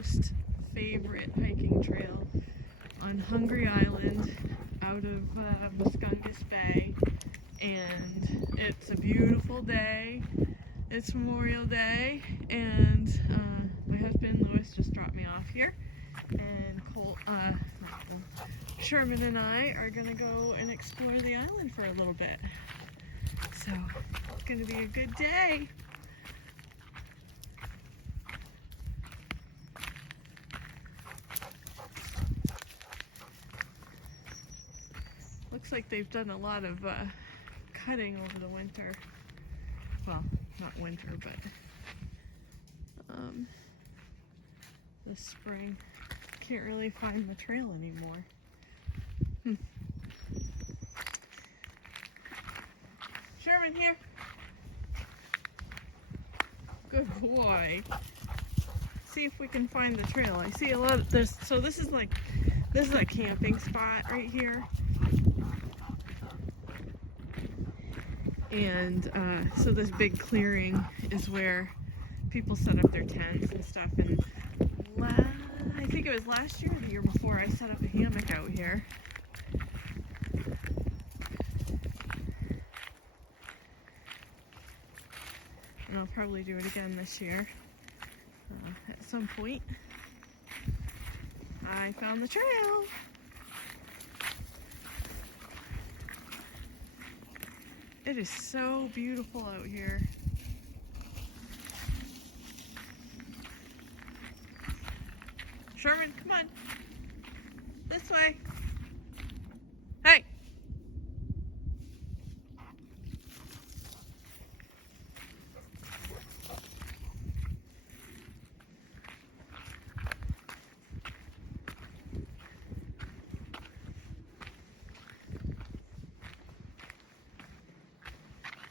most favorite hiking trail on Hungry Island out of Muscungus Bay, and it's a beautiful day. It's Memorial Day, and my husband Lewis just dropped me off here, and Sherman and I are gonna go and explore the island for a little bit. So it's gonna be a good day. Looks like they've done a lot of cutting over the winter. Well, not winter, but this spring. Can't really find the trail anymore. Sherman, here. Good boy. See if we can find the trail. I see a lot of this. So this is a camping spot right here. And so this big clearing is where people set up their tents and stuff. And I think it was last year or the year before I set up a hammock out here. And I'll probably do it again this year at some point. I found the trail. It is so beautiful out here. Sherman, come on. This way. Hey!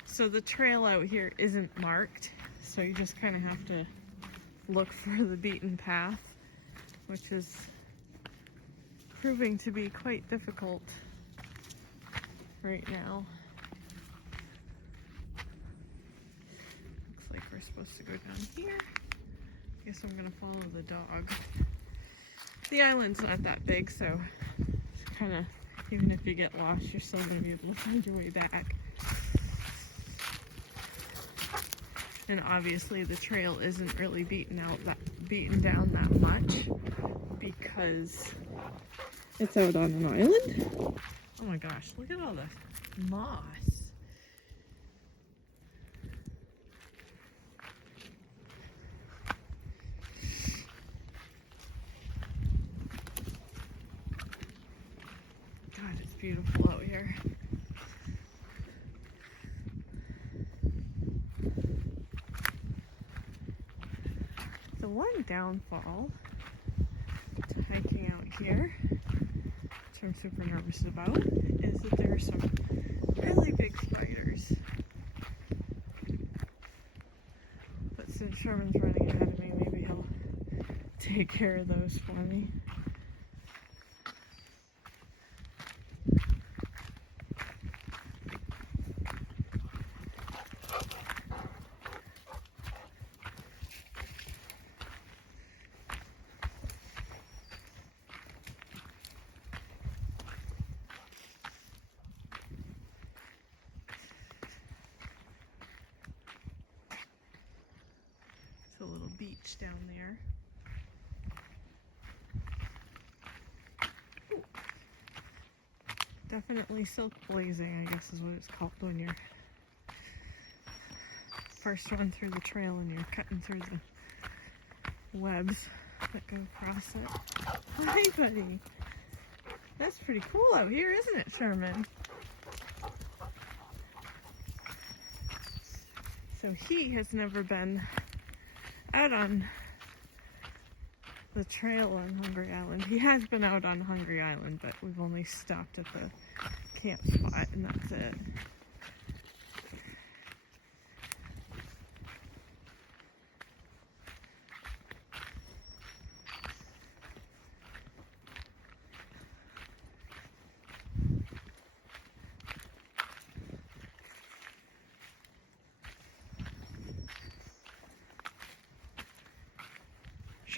So the trail out here isn't marked, so you just kind of have to look for the beaten path, which is proving to be quite difficult right now. Looks like we're supposed to go down here. I guess I'm gonna follow the dog. The island's not that big, so it's kind of, even if you get lost, you're still gonna be able to find your way back. And obviously the trail isn't really beaten down that much because it's out on an island. Oh my gosh, look at all the moss. God, it's beautiful out here. The one downfall to hiking out here, which I'm super nervous about, is that there are some really big spiders. But since Sherman's running ahead of me, maybe he'll take care of those for me. A little beach down there. Ooh. Definitely silk blazing, I guess is what it's called when you're first run through the trail and you're cutting through the webs that go across it. Hi, buddy. That's pretty cool out here, isn't it, Sherman? So he has never been out on the trail on Hungry Island. He has been out on Hungry Island, but we've only stopped at the camp spot and that's it.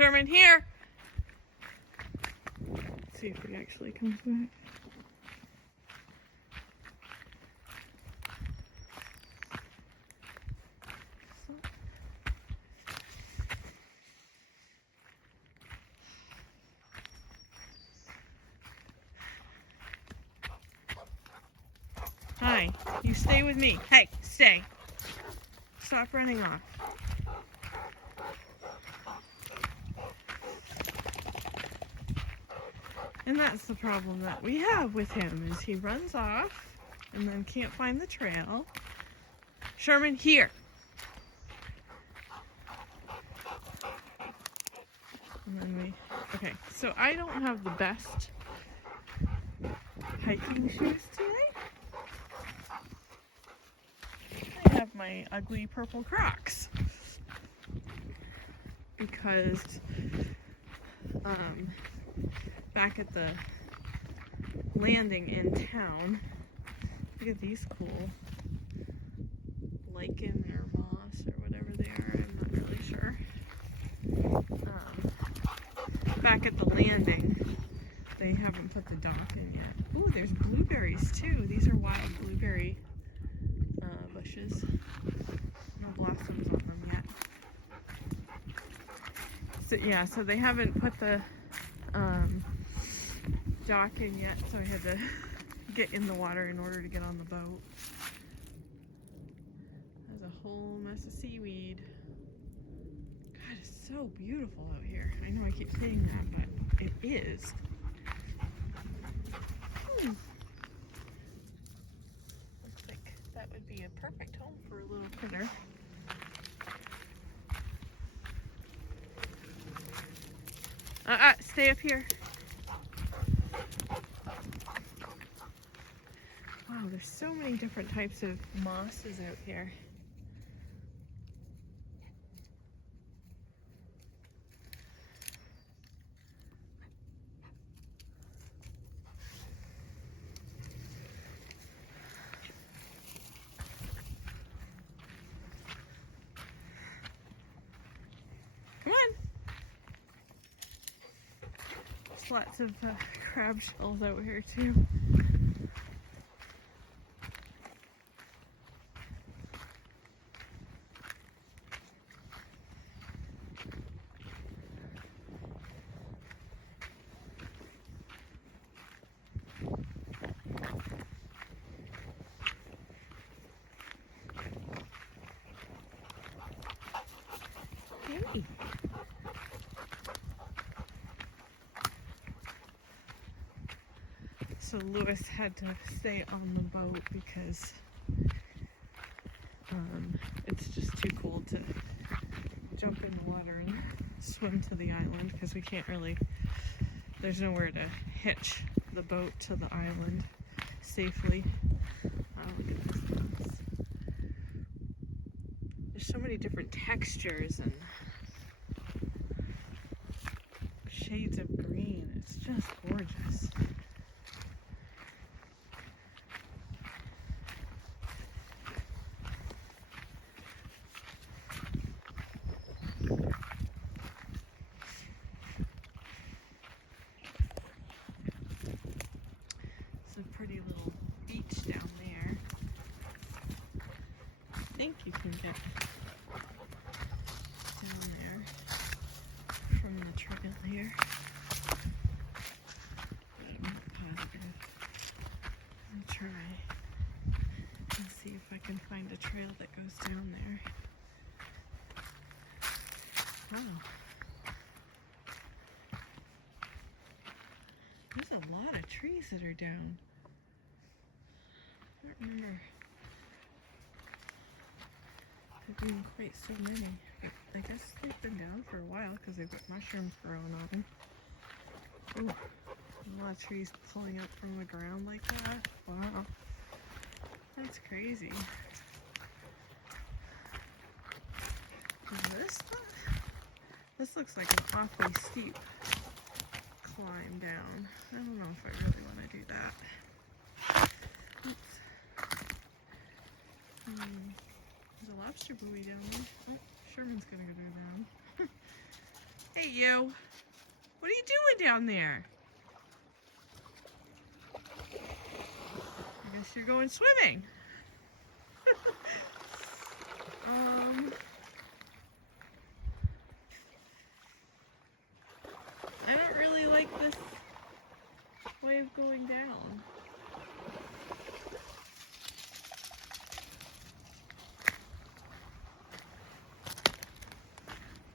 Sherman, here! Let's see if he actually comes back. Hi, you stay with me. Hey, stay. Stop running off. And that's the problem that we have with him, is he runs off and then can't find the trail. Sherman, here. And then okay, so I don't have the best hiking shoes today. I have my ugly purple Crocs because back at the landing in town, look at these cool lichen or moss or whatever they are, I'm not really sure. Back at the landing, they haven't put the dock in yet. Ooh, there's blueberries too. These are wild blueberry bushes. No blossoms on them yet. So yeah, so they haven't put the dock in yet, so I had to get in the water in order to get on the boat. There's a whole mess of seaweed. God, it's so beautiful out here. I know I keep saying that, but it is. Looks like that would be a perfect home for a little critter. Stay up here. Wow, there's so many different types of mosses out here. Come on. There's lots of crab shells out here too. Hey. So Lewis had to stay on the boat because it's just too cold to jump in the water and swim to the island because we can't really, there's nowhere to hitch the boat to the island safely. Look at this moss. There's so many different textures and shades of green. It's just gorgeous. It's a pretty little beach down there. I think you can get down there from the trail here. But I'm not positive. I'll try and see if I can find a trail that goes down there. Wow. There's a lot of trees that are down. I don't remember there being quite so many. But I guess they've been down for a while because they've got mushrooms growing on them. Ooh, a lot of trees pulling up from the ground like that. Wow. That's crazy. Is this one? This looks like an awfully steep climb down. I don't know if I really want to do that. Oops. There's a lobster buoy down there. Oh, Sherman's gonna go down. Hey, you. What are you doing down there? I guess you're going swimming. I don't really like this way of going down.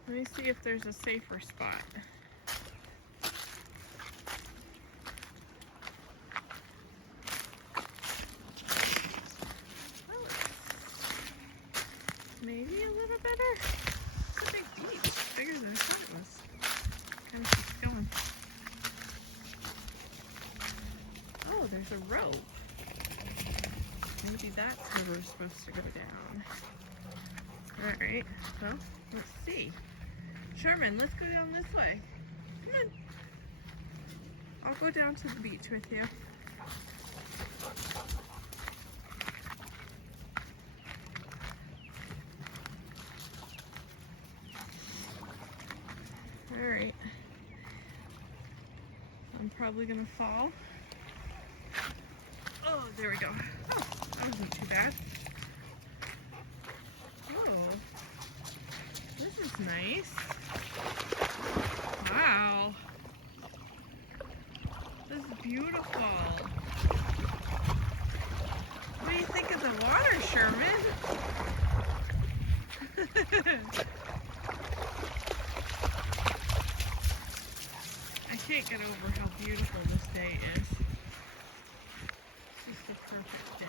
Let me see if there's a safer spot. Oh, maybe a little better. It's a big beach, bigger than I thought it was. Kind of keeps going. Oh, there's a rope. Maybe that's where we're supposed to go down. Alright, so let's see. Sherman, let's go down this way. Come on. I'll go down to the beach with you. Alright. I'm probably gonna fall. Oh, there we go. Oh, that wasn't too bad. Oh, this is nice. Wow. This is beautiful. What do you think of the water, Sherman? I can't get over how beautiful this day is. It's just a perfect day.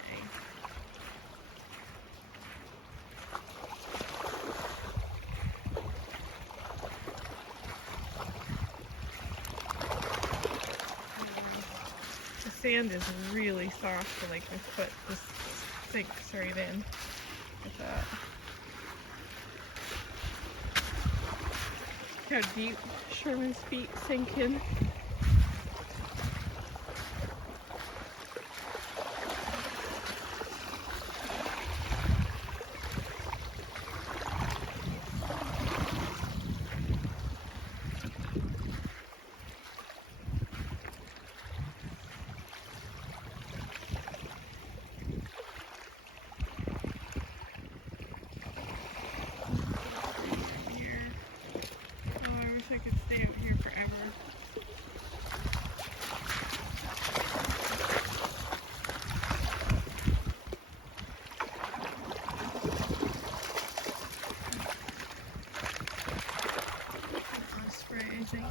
The sand is really soft, so like my foot just sinks right in with that. Look how deep Sherman's feet sink in. I could stay out here forever. Spray, I think.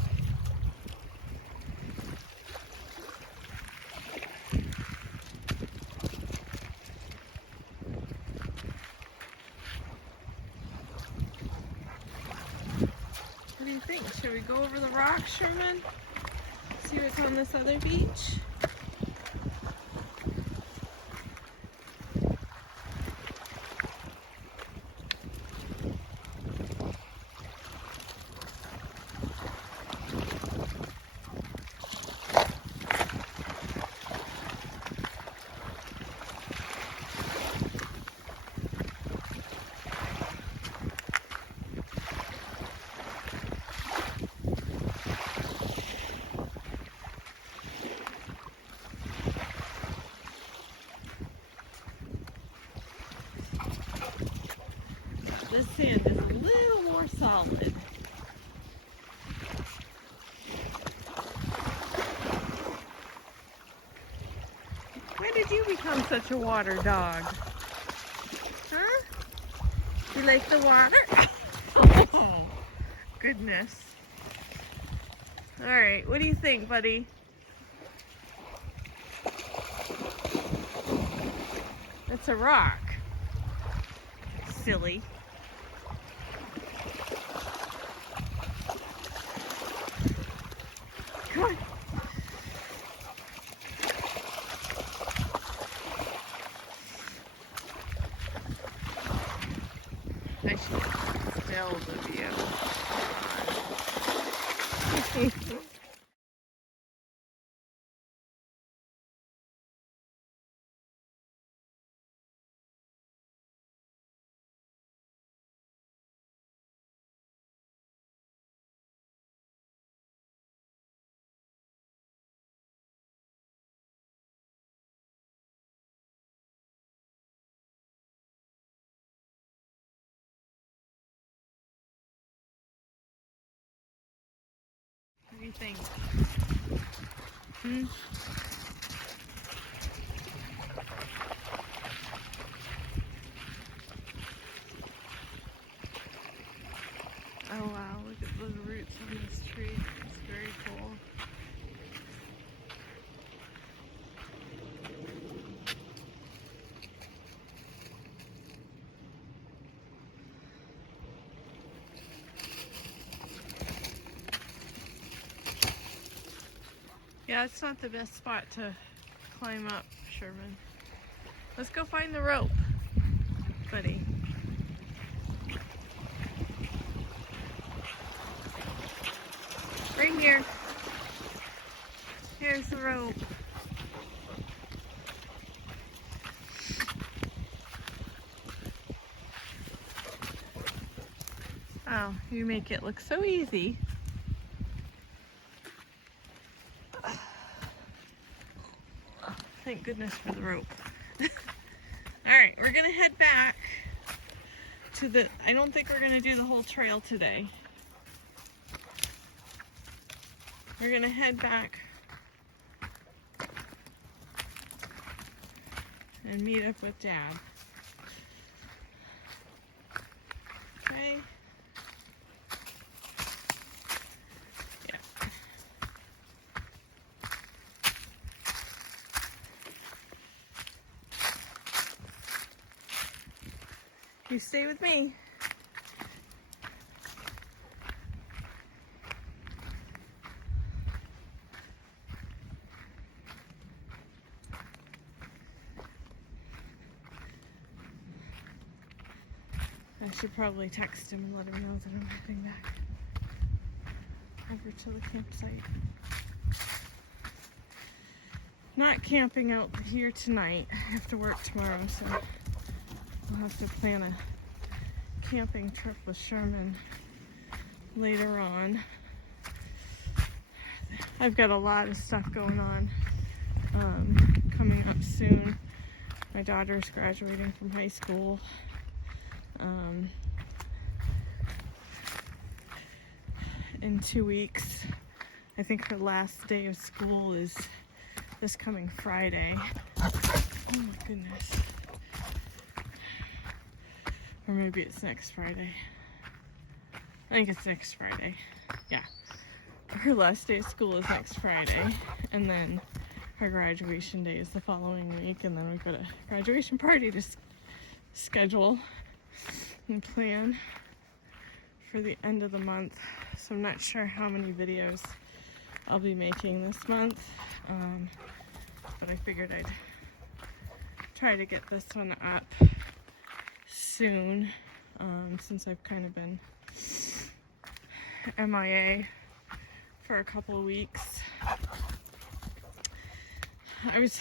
What do you think? Should we go over the rocks, Sherman? See what's on this other beach? This sand is a little more solid. When did you become such a water dog? Huh? You like the water? Oh, goodness. Alright, what do you think, buddy? It's a rock. Silly. Come on. I should still the view. think? Hmm? Oh wow, look at those roots on this tree. It's very cool. Yeah, it's not the best spot to climb up, Sherman. Let's go find the rope, buddy. Right here. Here's the rope. Oh, you make it look so easy. Thank goodness for the rope. Alright, we're gonna head back to the, I don't think we're gonna do the whole trail today. We're gonna head back and meet up with Dad. Okay? Yeah. You stay with me. I should probably text him and let him know that I'm heading back over to the campsite. Not camping out here tonight. I have to work tomorrow, so I'll have to plan a camping trip with Sherman later on. I've got a lot of stuff going on coming up soon. My daughter's graduating from high school. In 2 weeks. I think her last day of school is this coming Friday. Oh my goodness. Or maybe it's next Friday. I think it's next Friday. Yeah. Her last day of school is next Friday. And then her graduation day is the following week. And then we've got a graduation party to schedule and plan for the end of the month. So I'm not sure how many videos I'll be making this month. But I figured I'd try to get this one up soon, since I've kind of been MIA for a couple of weeks. I was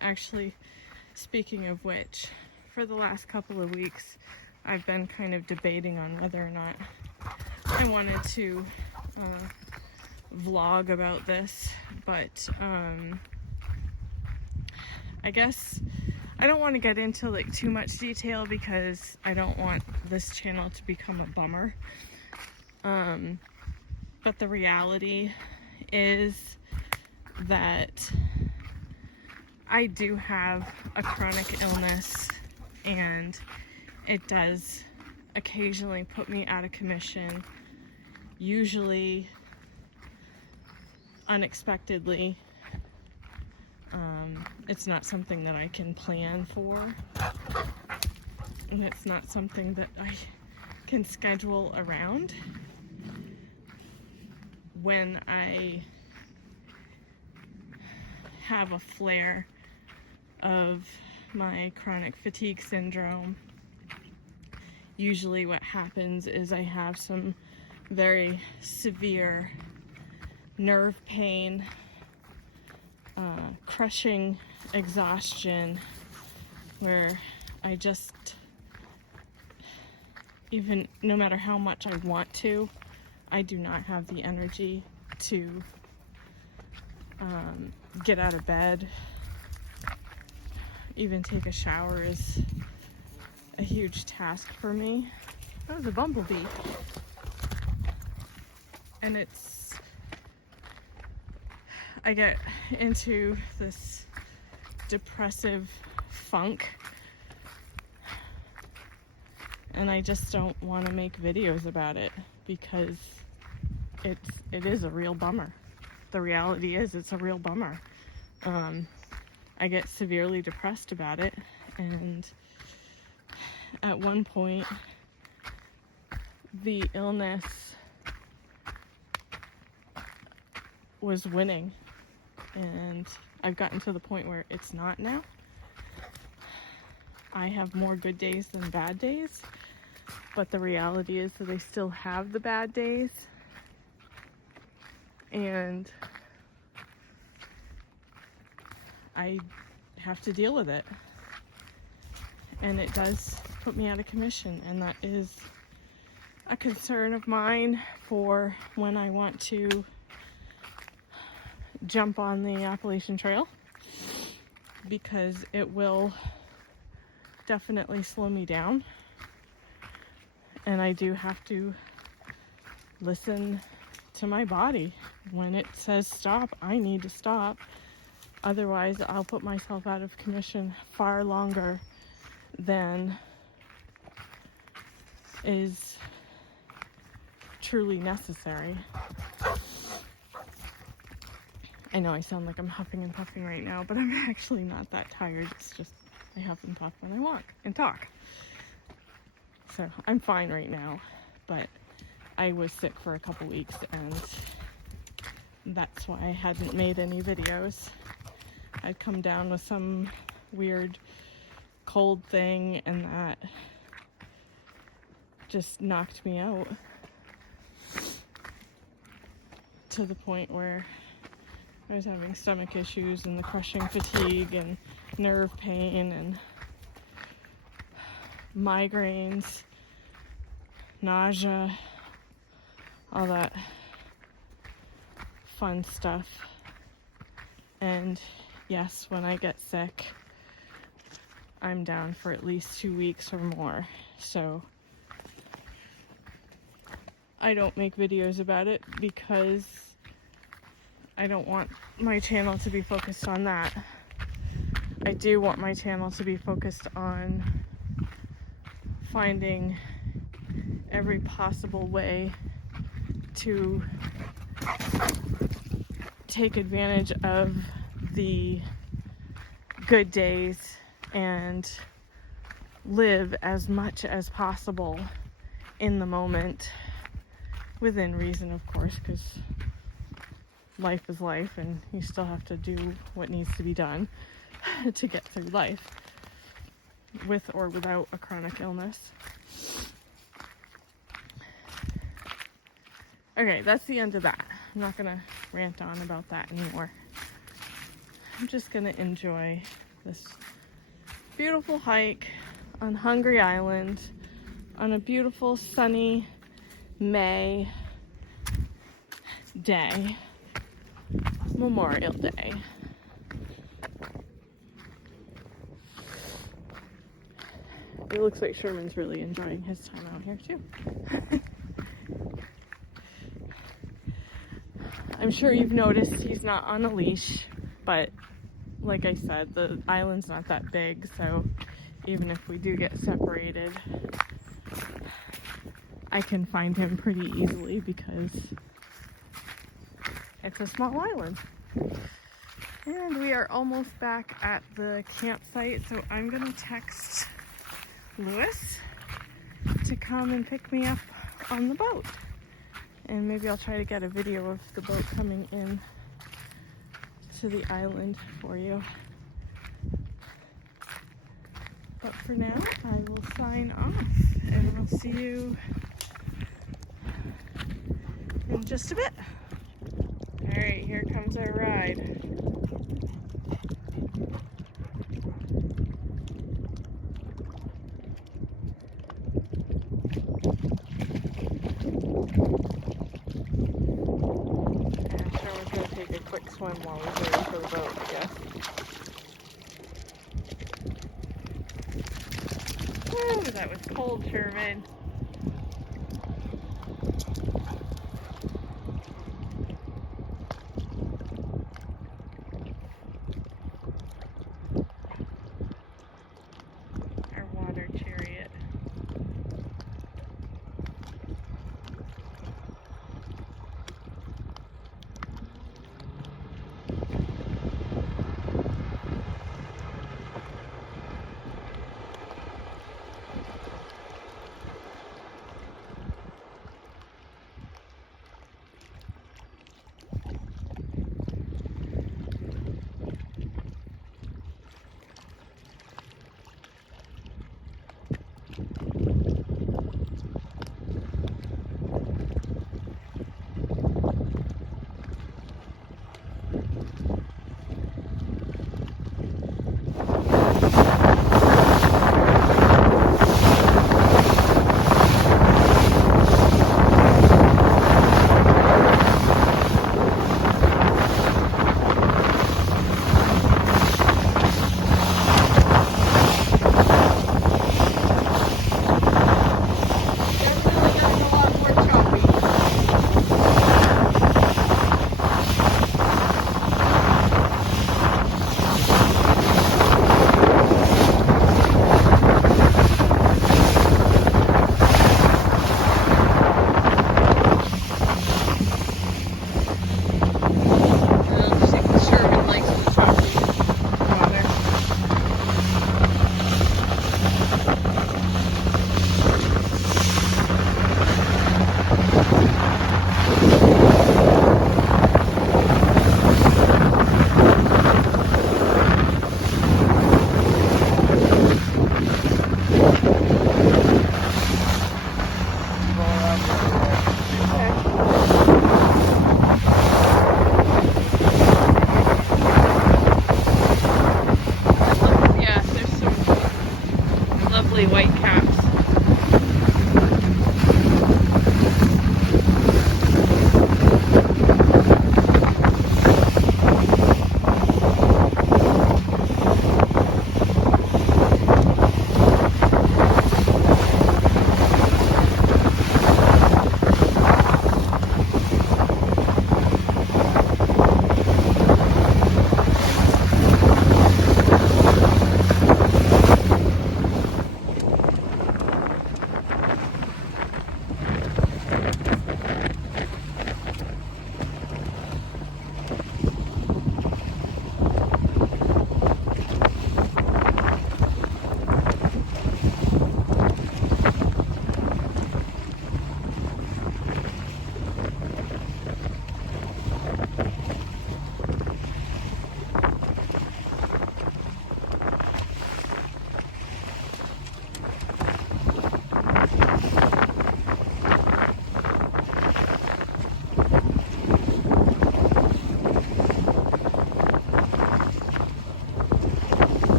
actually, speaking of which, for the last couple of weeks, I've been kind of debating on whether or not I wanted to vlog about this, but I guess I don't want to get into like too much detail because I don't want this channel to become a bummer. But the reality is that I do have a chronic illness, and it does occasionally put me out of commission, usually unexpectedly. It's not something that I can plan for, and it's not something that I can schedule around. When I have a flare of my chronic fatigue syndrome, usually what happens is I have some very severe nerve pain, crushing exhaustion, where I just, even no matter how much I want to, I do not have the energy to get out of bed. Even take a shower is a huge task for me. That was a bumblebee. And it's I get into this depressive funk, and I just don't want to make videos about it because it is a real bummer. The reality is it's a real bummer. I get severely depressed about it, and at one point the illness was winning, and I've gotten to the point where it's not now. I have more good days than bad days, but the reality is that I still have the bad days, and I have to deal with it. And it does put me out of commission, and that is a concern of mine for when I want to jump on the Appalachian Trail, because it will definitely slow me down, and I do have to listen to my body. When it says stop, I need to stop. Otherwise, I'll put myself out of commission far longer than is truly necessary. I know I sound like I'm huffing and puffing right now, but I'm actually not that tired. It's just I huff and puff when I walk and talk. So I'm fine right now, but I was sick for a couple weeks, and that's why I hadn't made any videos. I'd come down with some weird cold thing, and that just knocked me out to the point where I was having stomach issues and the crushing fatigue and nerve pain and migraines, nausea, all that fun stuff. And yes, when I get sick, I'm down for at least 2 weeks or more. So I don't make videos about it because I don't want my channel to be focused on that. I do want my channel to be focused on finding every possible way to take advantage of the good days and live as much as possible in the moment, within reason, of course, because life is life and you still have to do what needs to be done to get through life, with or without a chronic illness. Okay, that's the end of that. I'm not gonna rant on about that anymore. I'm just gonna enjoy this beautiful hike on Hungry Island on a beautiful sunny May day, Memorial Day. It looks like Sherman's really enjoying his time out here too. I'm sure you've noticed he's not on a leash, but like I said, the island's not that big, so even if we do get separated, I can find him pretty easily because it's a small island. And we are almost back at the campsite, so I'm gonna text Lewis to come and pick me up on the boat. And maybe I'll try to get a video of the boat coming in to the island for you. But for now, I will sign off, and we'll see you in just a bit. Alright, here comes our ride. Swim while we're waiting for the boat, I guess. Woo, that was cold, Sherman.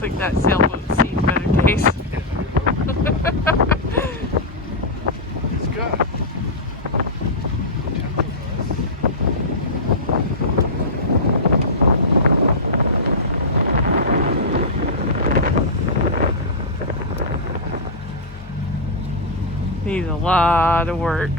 looks like that sailboat's seen better days. It's good. Needs a lot of work.